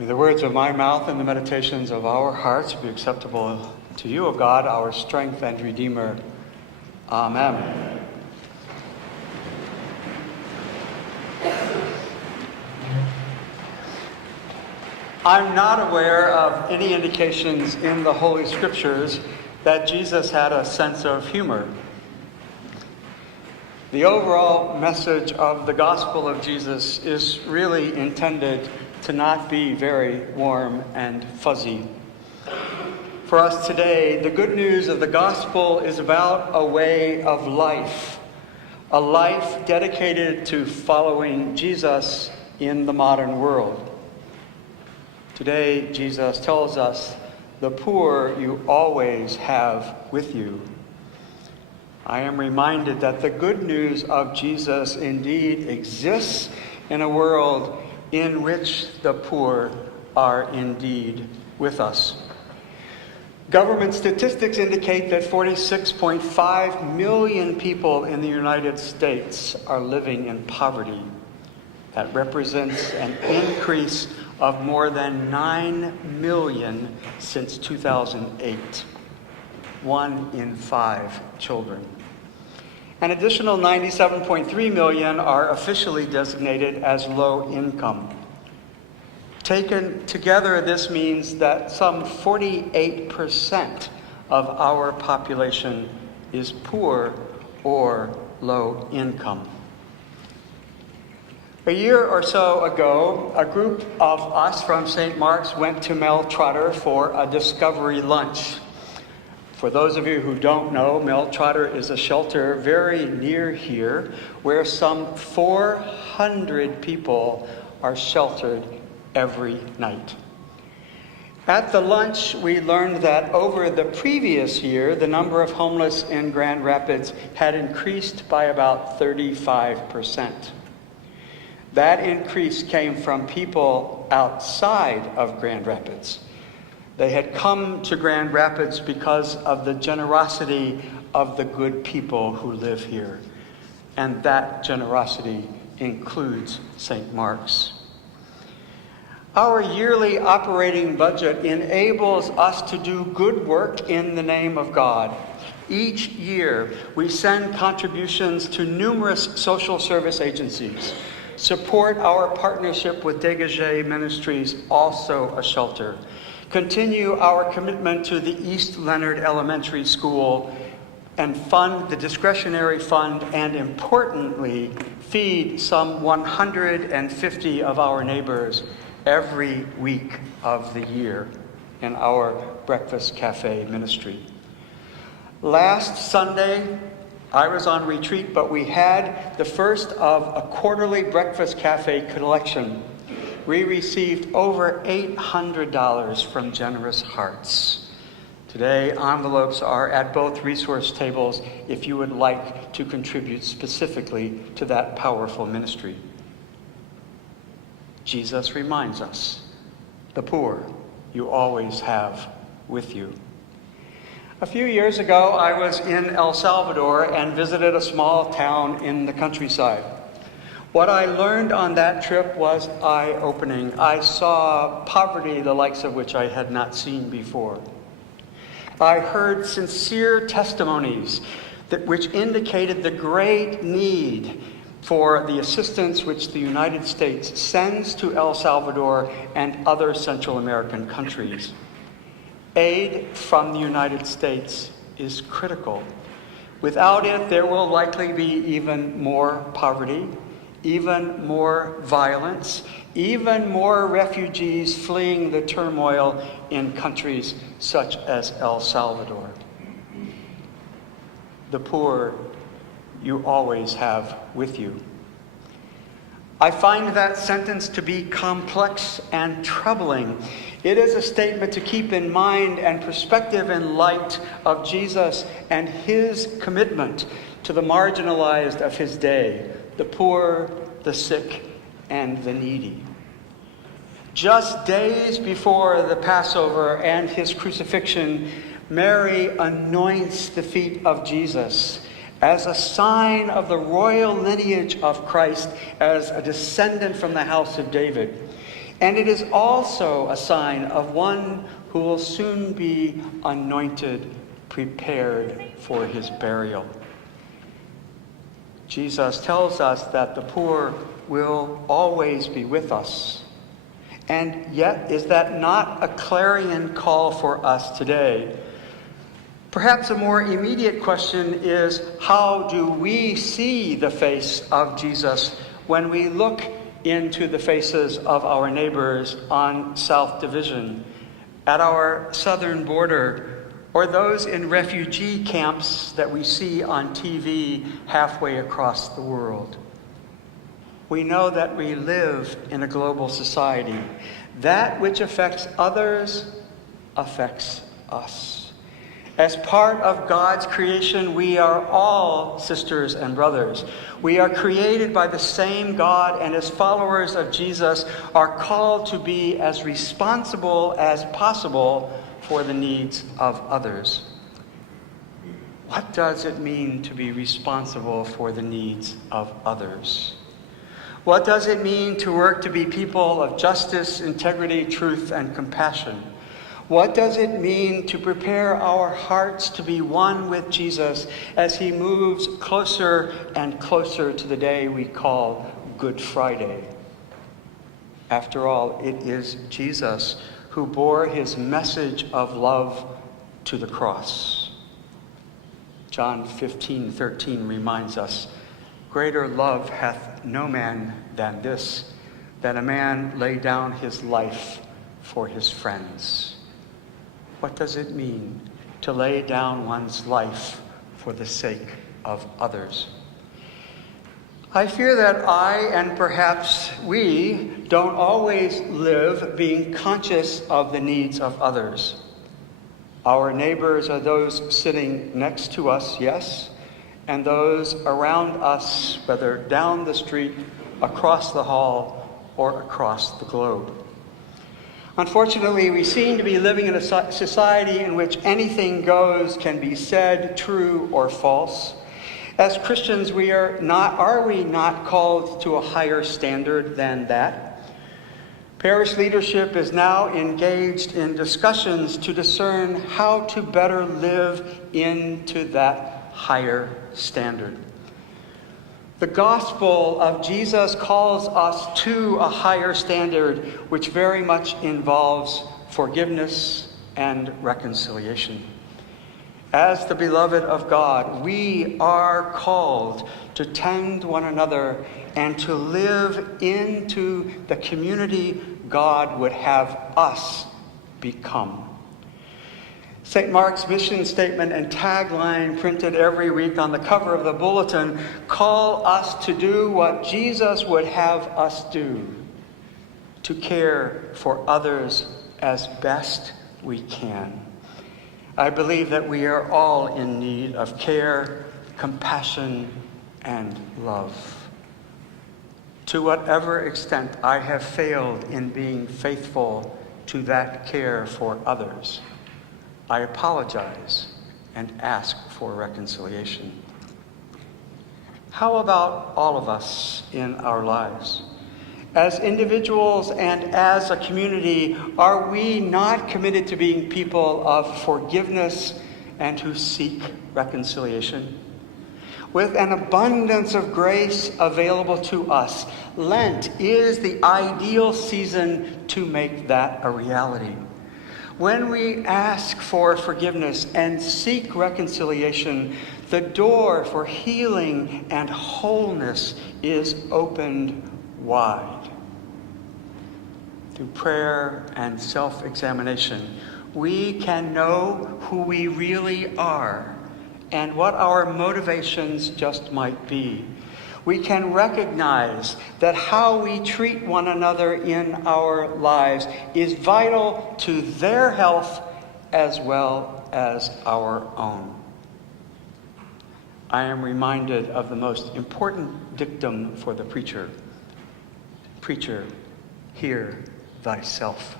May the words of my mouth and the meditations of our hearts be acceptable to you, O God, our strength and Redeemer. Amen. I'm not aware of any indications in the Holy Scriptures that Jesus had a sense of humor. The overall message of the gospel of Jesus is really intended to not be very warm and fuzzy. For us today, the good news of the gospel is about a way of life, a life dedicated to following Jesus in the modern world. Today, Jesus tells us, "The poor you always have with you." I am reminded that the good news of Jesus indeed exists in a world in which the poor are indeed with us. Government statistics indicate that 46.5 million people in the United States are living in poverty. That represents an increase of more than 9 million since 2008. 1 in 5 children. An additional 97.3 million are officially designated as low income. Taken together, this means that some 48% of our population is poor or low income. A year or so ago, a group of us from St. Mark's went to Mel Trotter for a discovery lunch. For those of you who don't know, Mel Trotter is a shelter very near here where some 400 people are sheltered every night. At the lunch, we learned that over the previous year, the number of homeless in Grand Rapids had increased by about 35%. That increase came from people outside of Grand Rapids. They had come to Grand Rapids because of the generosity of the good people who live here. And that generosity includes St. Mark's. Our yearly operating budget enables us to do good work in the name of God. Each year, we send contributions to numerous social service agencies, support our partnership with Dégagé Ministries, also a shelter, continue our commitment to the East Leonard Elementary School, and fund the discretionary fund, and importantly, feed some 150 of our neighbors every week of the year in our breakfast cafe ministry. Last Sunday, I was on retreat, but we had the first of a quarterly breakfast cafe collection. We received over $800 from generous hearts. Today, envelopes are at both resource tables if you would like to contribute specifically to that powerful ministry. Jesus reminds us, the poor you always have with you. A few years ago, I was in El Salvador and visited a small town in the countryside. What I learned on that trip was eye-opening. I saw poverty the likes of which I had not seen before. I heard sincere testimonies which indicated the great need for the assistance which the United States sends to El Salvador and other Central American countries. Aid from the United States is critical. Without it, there will likely be even more poverty, even more violence, even more refugees fleeing the turmoil in countries such as El Salvador. The poor you always have with you. I find that sentence to be complex and troubling. It is a statement to keep in mind and perspective in light of Jesus and his commitment to the marginalized of his day, the poor, the sick, and the needy. Just days before the Passover and his crucifixion, Mary anoints the feet of Jesus as a sign of the royal lineage of Christ, as a descendant from the house of David. And it is also a sign of one who will soon be anointed, prepared for his burial. Jesus tells us that the poor will always be with us. And yet, is that not a clarion call for us today? Perhaps a more immediate question is, how do we see the face of Jesus when we look into the faces of our neighbors on South Division, at our southern border, or those in refugee camps that we see on TV halfway across the world? We know that we live in a global society. That which affects others affects us. As part of God's creation, we are all sisters and brothers. We are created by the same God, and as followers of Jesus are called to be as responsible as possible for the needs of others. What does it mean to be responsible for the needs of others? What does it mean to work to be people of justice, integrity, truth, and compassion? What does it mean to prepare our hearts to be one with Jesus as he moves closer and closer to the day we call Good Friday? After all, it is Jesus who bore his message of love to the cross. John 15:13 reminds us, "Greater love hath no man than this, that a man lay down his life for his friends." What does it mean to lay down one's life for the sake of others? I fear that I, and perhaps we, don't always live being conscious of the needs of others. Our neighbors are those sitting next to us, yes, and those around us, whether down the street, across the hall, or across the globe. Unfortunately, we seem to be living in a society in which anything goes, can be said, true or false. As Christians, are we not called to a higher standard than that? Parish leadership is now engaged in discussions to discern how to better live into that higher standard. The gospel of Jesus calls us to a higher standard, which very much involves forgiveness and reconciliation. As the beloved of God, we are called to tend one another and to live into the community God would have us become. St. Mark's mission statement and tagline, printed every week on the cover of the bulletin, call us to do what Jesus would have us do, to care for others as best we can. I believe that we are all in need of care, compassion, and love. To whatever extent I have failed in being faithful to that care for others, I apologize and ask for reconciliation. How about all of us in our lives? As individuals and as a community, are we not committed to being people of forgiveness and who seek reconciliation? With an abundance of grace available to us, Lent is the ideal season to make that a reality. When we ask for forgiveness and seek reconciliation, the door for healing and wholeness is opened wide. Through prayer and self-examination, we can know who we really are and what our motivations just might be. We can recognize that how we treat one another in our lives is vital to their health as well as our own. I am reminded of the most important dictum for the preacher. Preacher, hear thyself.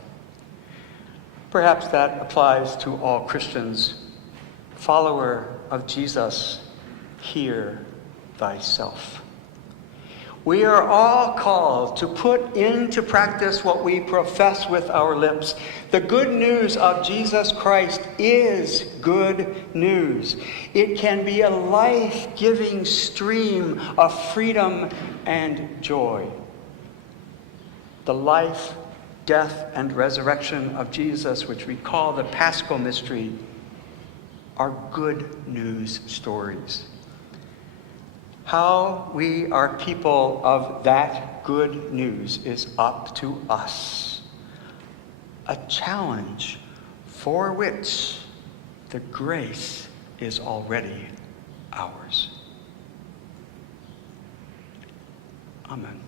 Perhaps that applies to all Christians. Follower of Jesus, hear thyself. We are all called to put into practice what we profess with our lips. The good news of Jesus Christ is good news. It can be a life-giving stream of freedom and joy. The life, death, and resurrection of Jesus, which we call the Paschal Mystery, are good news stories. How we are people of that good news is up to us. A challenge for which the grace is already ours. Amen.